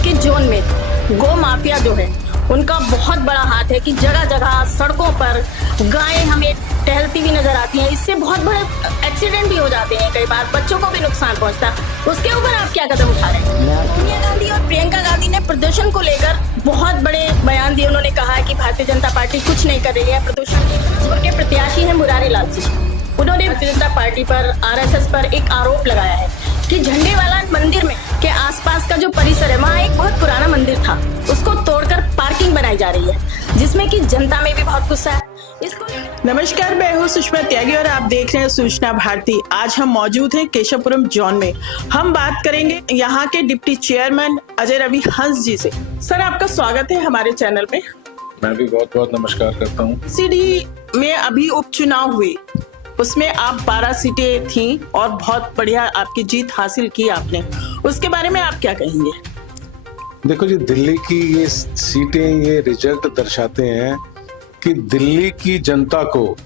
आपके जोन में गो माफिया जो है उनका बहुत बड़ा हाथ है कि जगह जगह सड़कों पर गायें हमें टहलती हुई नजर आती हैं। इससे बहुत बड़े एक्सीडेंट भी हो जाते हैं, कई बार बच्चों को भी नुकसान पहुंचता है। उसके ऊपर आप क्या कदम उठा रहे हैं? सोनिया गांधी और प्रियंका गांधी ने प्रदूषण को लेकर बहुत बड़े बयान दिए। उन्होंने कहा है कि भारतीय जनता पार्टी कुछ नहीं कर रही है प्रदूषण के प्रत्याशी है मुरारी लाल जी। उन्होंने भारतीय जनता पार्टी पर आरएसएस पर एक आरोप लगाया है कि झंडेवाला मंदिर में के आसपास का जो परिसर है वहाँ एक बहुत पुराना मंदिर था, उसको तोड़कर पार्किंग बनाई जा रही है, जिसमें कि जनता में भी बहुत गुस्सा है। इसको नमस्कार, मैं हूँ सुषमा त्यागी और आप देख रहे हैं सूचना भारती। आज हम मौजूद हैं केशवपुरम जोन में। हम बात करेंगे यहाँ के डिप्टी चेयरमैन अजय रवि हंस जी से। सर, आपका स्वागत है हमारे चैनल में। मैं भी बहुत बहुत नमस्कार करता हूँ। सीडी में अभी उपचुनाव हुए, उसमें आप 12 सीटें थी और बहुत बढ़िया आपकी जीत हासिल की आपने, उसके बारे में आप क्या कहेंगे? देखो जी, दिल्ली की ये सीटें, ये रिजल्ट दर्शाते हैं कि दिल्ली की जनता को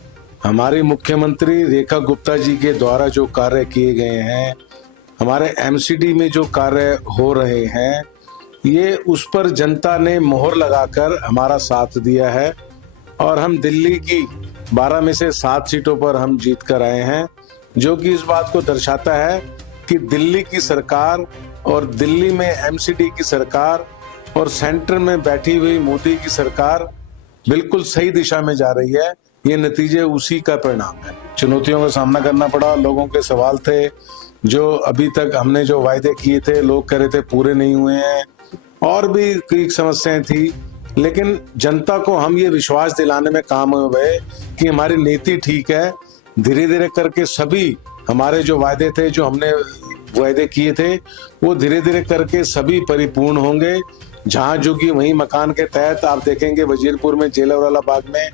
हमारे मुख्यमंत्री रेखा गुप्ता जी के द्वारा जो कार्य किए गए हैं, हमारे एमसीडी में जो कार्य हो रहे हैं, ये उस पर जनता ने मोहर लगाकर हमारा साथ दिया है और हम दिल्ली की 12 में से 7 सीटों पर हम जीत कर आए हैं, जो कि इस बात को दर्शाता है कि दिल्ली की सरकार और दिल्ली में एमसीडी की सरकार और सेंटर में बैठी हुई मोदी की सरकार बिल्कुल सही दिशा में जा रही है। ये नतीजे उसी का परिणाम है। चुनौतियों का सामना करना पड़ा, लोगों के सवाल थे, जो अभी तक हमने जो वायदे किए थे लोग कह रहे थे पूरे नहीं हुए हैं, और भी कई समस्याएं थी, लेकिन जनता को हम ये विश्वास दिलाने में कामयाब हुए कि हमारी नीति ठीक है। धीरे धीरे करके सभी हमारे जो वायदे थे, जो हमने वायदे किए थे, वो धीरे धीरे करके सभी परिपूर्ण होंगे। जहां जोगी वहीं मकान के तहत आप देखेंगे वजीरपुर में, जेलवाला बाग में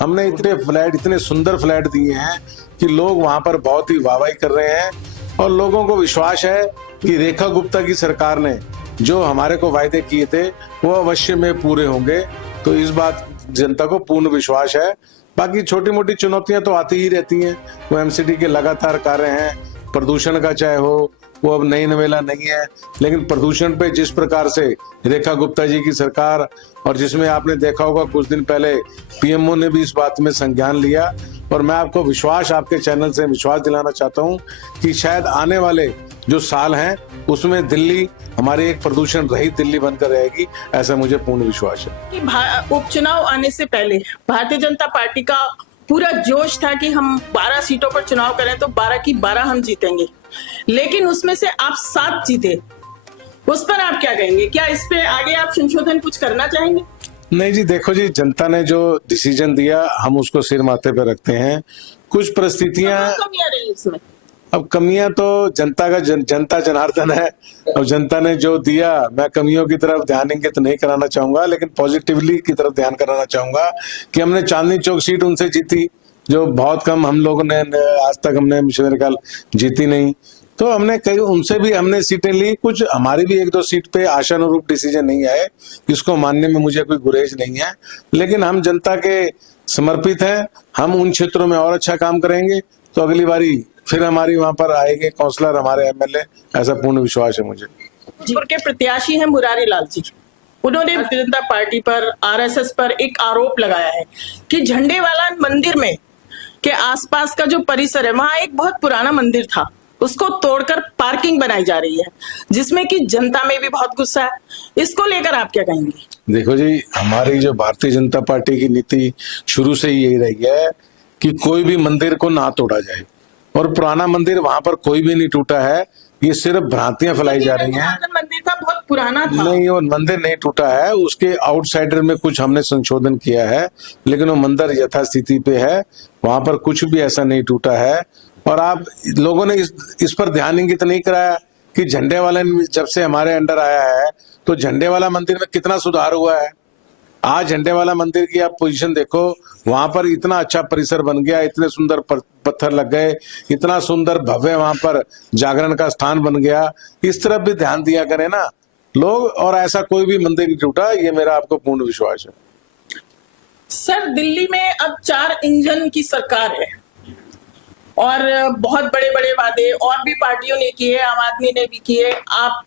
हमने इतने सुंदर फ्लैट दिए हैं कि लोग वहां पर बहुत ही वाहवाही कर रहे हैं और लोगों को विश्वास है कि रेखा गुप्ता की सरकार ने जो हमारे को वायदे किए थे वो अवश्य में पूरे होंगे। तो इस बात जनता को पूर्ण विश्वास है। बाकी छोटी मोटी चुनौतियां तो आती ही रहती हैं, वो एमसीडी के लगातार कार्य हैं, प्रदूषण का चाहे हो, वो अब नई नवेला नहीं है, लेकिन प्रदूषण पे जिस प्रकार से रेखा गुप्ता जी की सरकार, और जिसमें आपने देखा होगा कुछ दिन पहले पीएमओ ने भी इस बात में संज्ञान लिया, और मैं आपको विश्वास, आपके चैनल से विश्वास दिलाना चाहता हूं कि शायद आने वाले जो साल हैं उसमें दिल्ली हमारी एक प्रदूषण रहित दिल्ली बनकर रहेगी, ऐसा मुझे पूर्ण विश्वास है। कि उपचुनाव आने से पहले भारतीय जनता पार्टी का पूरा जोश था कि हम 12 सीटों पर चुनाव करें तो 12 की 12 हम जीतेंगे, लेकिन उसमें से आप 7 जीते। उस पर आप क्या कहेंगे? क्या इस पे आगे आप संशोधन कुछ करना चाहेंगे? नहीं जी, देखो जी, जनता ने जो डिसीजन दिया हम उसको सिर माथे पे रखते हैं। कुछ परिस्थितियां कमियां रही इसमें, अब कमियां तो जनता का जनता जनार्दन है, और जनता ने जो दिया, मैं कमियों की तरफ ध्यान इंगित नहीं कराना चाहूंगा, लेकिन पॉजिटिवली की तरफ ध्यान कराना चाहूंगा कि हमने चांदनी चौक सीट उनसे जीती जो बहुत कम हम लोगों ने आज तक हमने मेरे ख्याल जीती नहीं। तो हमने कई उनसे भी हमने सीटें ली, कुछ हमारी भी 1-2 सीट पे आशानुरूप डिसीजन नहीं आए, इसको मानने में मुझे कोई गुरेज नहीं है, लेकिन हम जनता के समर्पित हैं। हम उन क्षेत्रों में और अच्छा काम करेंगे तो अगली बारी फिर हमारी वहां पर आएंगे काउंसलर, हमारे एमएलए, ऐसा पूर्ण विश्वास है मुझे। जयपुर के प्रत्याशी हैं मुरारी लाल जी। उन्होंने भारतीय जनता पार्टी पर, आरएसएस पर एक आरोप लगाया है कि झंडेवाला मंदिर में के आसपास का जो परिसर है वहाँ एक बहुत पुराना मंदिर था, उसको तोड़कर पार्किंग बनाई जा रही है, जिसमें कि जनता में भी बहुत गुस्सा है। इसको लेकर आप क्या कहेंगे? देखो जी, हमारी जो भारतीय जनता पार्टी की नीति शुरू से ही यही रही है कि कोई भी मंदिर को ना तोड़ा जाए, और पुराना मंदिर वहां पर कोई भी नहीं टूटा है। ये सिर्फ भ्रांतियां फैलाई जा रही हैं। मंदिर था, बहुत पुराना था। नहीं, वो मंदिर नहीं टूटा है, उसके आउटसाइडर में कुछ हमने संशोधन किया है, लेकिन वो मंदिर यथास्थिति पे है, वहां पर कुछ भी ऐसा नहीं टूटा है। और आप लोगों ने इस पर ध्यान इंगित नहीं कराया कि झंडे वाले जब से हमारे अंडर आया है तो झंडे वाला मंदिर में कितना सुधार हुआ है। आज झंडे वाला मंदिर की आप पोजीशन देखो, वहां पर इतना अच्छा परिसर बन गया, इतने सुंदर पत्थर लग गए, इतना सुंदर भव्य वहां पर जागरण का स्थान बन गया। इस तरफ भी ध्यान दिया करें ना लोग, और ऐसा कोई भी मंदिर नहीं टूटा, ये मेरा आपको पूर्ण विश्वास है। सर, दिल्ली में अब 4 इंजन की सरकार है और बहुत बड़े बड़े वादे और भी पार्टियों ने किए, आम आदमी ने भी किए। आप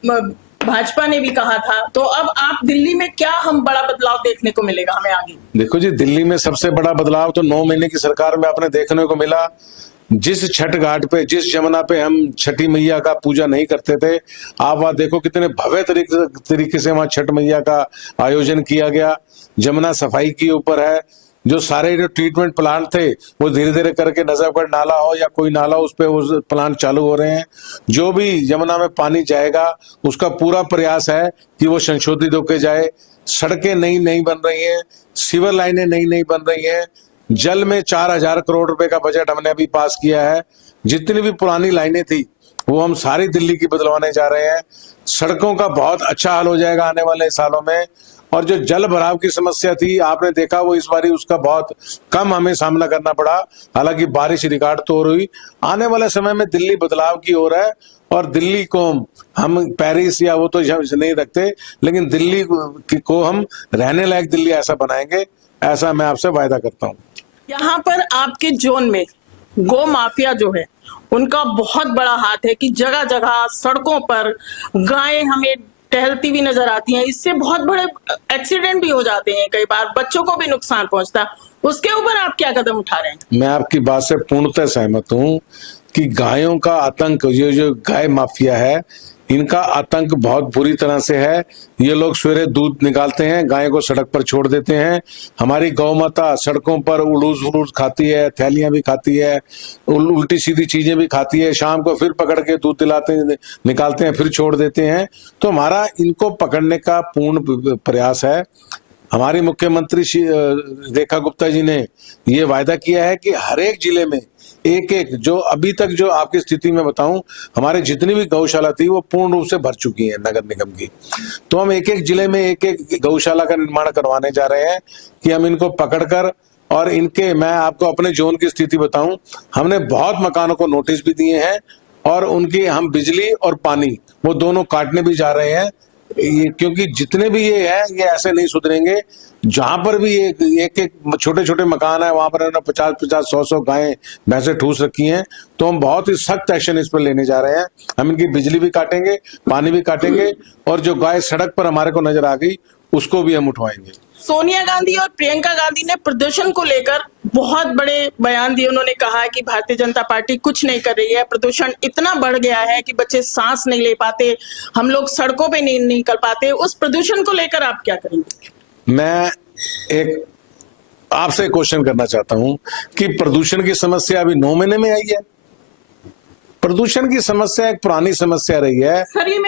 भाजपा ने भी कहा था। तो अब आप दिल्ली में क्या हम बड़ा बदलाव देखने को मिलेगा हमें आगे? देखो जी, दिल्ली में सबसे बड़ा बदलाव तो 9 महीने की सरकार में आपने देखने को मिला। जिस छठ घाट पे, जिस यमुना पे हम छठी मैया का पूजा नहीं करते थे, आप वहां देखो कितने भव्य तरीके से वहां छठ मैया का आयोजन किया गया। यमुना सफाई के ऊपर है। जो सारे जो ट्रीटमेंट प्लांट थे वो धीरे धीरे करके नजफगढ़ नाला हो या कोई नाला, उस पे उस प्लांट चालू हो रहे हैं। जो भी यमुना में पानी जाएगा उसका पूरा प्रयास है कि वो संशोधित होके जाए। सड़कें नई नई बन रही हैं, सीवर लाइनें नई नई बन रही हैं। जल में 4000 करोड़ रुपए का बजट हमने अभी पास किया है। जितनी भी पुरानी लाइनें थी वो हम सारी दिल्ली की बदलवाने जा रहे हैं। सड़कों का बहुत अच्छा हाल हो जाएगा आने वाले सालों में। और जो जल भराव की समस्या थी, आपने देखा वो इस बारी उसका बहुत कम हमें सामना करना पड़ा। हालांकि बारिश रिकॉर्ड तोड़ हुई। आने वाले समय में दिल्ली बदलाव की ओर है और दिल्ली को हम पेरिस या वो तो नहीं रखते, लेकिन दिल्ली को हम रहने लायक दिल्ली ऐसा बनाएंगे, ऐसा मैं आपसे वायदा करता हूँ। यहाँ पर आपके जोन में गो माफिया जो है उनका बहुत बड़ा हाथ है कि जगह जगह सड़कों पर गायें हमें टहलती हुई नजर आती हैं। इससे बहुत बड़े एक्सीडेंट भी हो जाते हैं, कई बार बच्चों को भी नुकसान पहुंचता है। उसके ऊपर आप क्या कदम उठा रहे हैं? मैं आपकी बात से पूर्णतः सहमत हूँ कि गायों का आतंक, ये जो गाय माफिया है, इनका आतंक बहुत बुरी तरह से है। ये लोग सवेरे दूध निकालते हैं, गाय को सड़क पर छोड़ देते हैं। हमारी गौ माता सड़कों पर उलूस उलूस खाती है, थैलियां भी खाती है, उल्टी सीधी चीजें भी खाती है। शाम को फिर पकड़ के दूध निकालते हैं, फिर छोड़ देते हैं। तो हमारा इनको पकड़ने का पूर्ण प्रयास है। हमारी मुख्यमंत्री रेखा गुप्ता जी ने ये वायदा किया है कि हर एक जिले में एक एक, जो अभी तक जो आपकी स्थिति में बताऊं, हमारे जितनी भी गौशाला थी वो पूर्ण रूप से भर चुकी है नगर निगम की। तो हम एक एक जिले में एक एक गौशाला का निर्माण करवाने जा रहे हैं कि हम इनको पकड़कर, और इनके, मैं आपको अपने जोन की स्थिति बताऊं, हमने बहुत मकानों को नोटिस भी दिए हैं और उनकी हम बिजली और पानी वो दोनों काटने भी जा रहे हैं। क्योंकि जितने भी ये है ये ऐसे नहीं सुधरेंगे। जहां पर भी एक एक छोटे छोटे मकान है वहां पर 50-50, 100-100 गायें भैंसे ठूस रखी हैं। तो हम बहुत ही सख्त एक्शन इस पर लेने जा रहे हैं। हम इनकी बिजली भी काटेंगे, पानी भी काटेंगे, और जो गाय सड़क पर हमारे को नजर आ गई उसको भी हम उठवाएंगे। सोनिया गांधी और प्रियंका गांधी ने प्रदूषण को लेकर बहुत बड़े बयान दिए। उन्होंने कहा है कि भारतीय जनता पार्टी कुछ नहीं कर रही है, प्रदूषण इतना बढ़ गया है कि बच्चे सांस नहीं ले पाते, हम लोग सड़कों पे नहीं निकल पाते। उस प्रदूषण को लेकर आप क्या करेंगे? मैं एक आपसे क्वेश्चन करना चाहता हूं कि प्रदूषण की समस्या अभी 9 महीने में आई है? प्रदूषण की समस्या एक पुरानी समस्या रही है।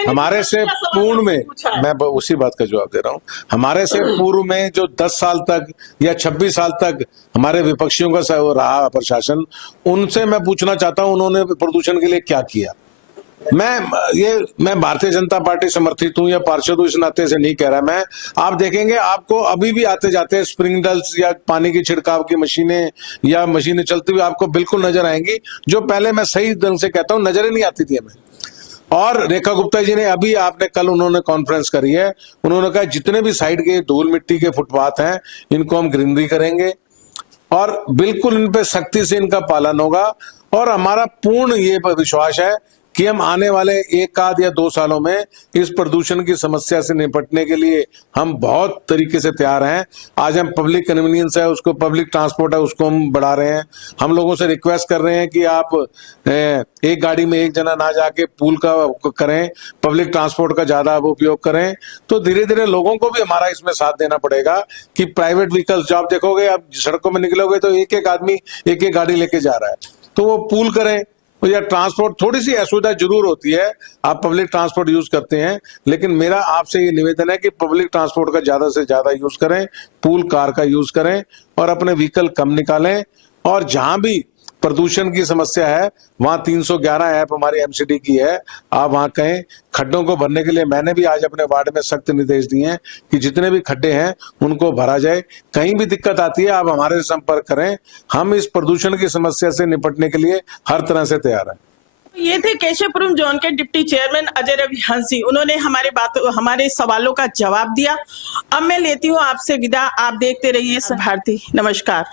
हमारे से पूर्व में, मैं उसी बात का जवाब दे रहा हूं, हमारे से पूर्व में जो 10 साल तक या 26 साल तक हमारे विपक्षियों का रहा प्रशासन, उनसे मैं पूछना चाहता हूं उन्होंने प्रदूषण के लिए क्या किया। मैं भारतीय जनता पार्टी समर्थित हूं या पार्षद हूं इस नाते से नहीं कह रहा मैं। आप देखेंगे आपको अभी भी आते जाते स्प्रिंग डल्स या पानी की छिड़काव की मशीनें या मशीनें चलती हुई आपको बिल्कुल नजर आएंगी, जो पहले मैं सही ढंग से कहता हूं नजर ही नहीं आती थी हमें। और रेखा गुप्ता जी ने अभी, आपने कल उन्होंने कॉन्फ्रेंस करी है, उन्होंने कहा जितने भी साइड के धूल मिट्टी के फुटपाथ हैं इनको हम ग्रीनरी करेंगे और बिल्कुल इन पे सख्ती से इनका पालन होगा। और हमारा पूर्ण ये विश्वास है कि हम आने वाले 1 आध या 2 सालों में इस प्रदूषण की समस्या से निपटने के लिए हम बहुत तरीके से तैयार हैं। आज हम पब्लिक कन्वीनियंस है उसको, पब्लिक ट्रांसपोर्ट है उसको हम बढ़ा रहे हैं। हम लोगों से रिक्वेस्ट कर रहे हैं कि आप एक गाड़ी में एक जना ना जाके पूल का करें, पब्लिक ट्रांसपोर्ट का ज्यादा उपयोग करें। तो धीरे धीरे लोगों को भी हमारा इसमें साथ देना पड़ेगा कि प्राइवेट व्हीकल्स, जो आप देखोगे, आप सड़कों में निकलोगे तो एक एक आदमी एक एक गाड़ी लेके जा रहा है, तो वो पूल करें। या ट्रांसपोर्ट, थोड़ी सी असुविधा जरूर होती है, आप पब्लिक ट्रांसपोर्ट यूज करते हैं, लेकिन मेरा आपसे ये निवेदन है कि पब्लिक ट्रांसपोर्ट का ज्यादा से ज्यादा यूज करें, पूल कार का यूज करें और अपने व्हीकल कम निकालें। और जहां भी प्रदूषण की समस्या है वहां 311 ऐप हमारी एमसीडी की है, आप वहां कहें। खड्डों को भरने के लिए मैंने भी आज अपने वार्ड में सख्त निर्देश दिए हैं कि जितने भी खड्डे हैं उनको भरा जाए। कहीं भी दिक्कत आती है आप हमारे से संपर्क करें, हम इस प्रदूषण की समस्या से निपटने के लिए हर तरह से तैयार हैं। ये थे केशवपुरम जोन के डिप्टी चेयरमैन अजय रवि हंस जी। उन्होंने हमारे सवालों का जवाब दिया। अब मैं लेती हूँ आपसे विदा। आप देखते रहिए भारती। नमस्कार।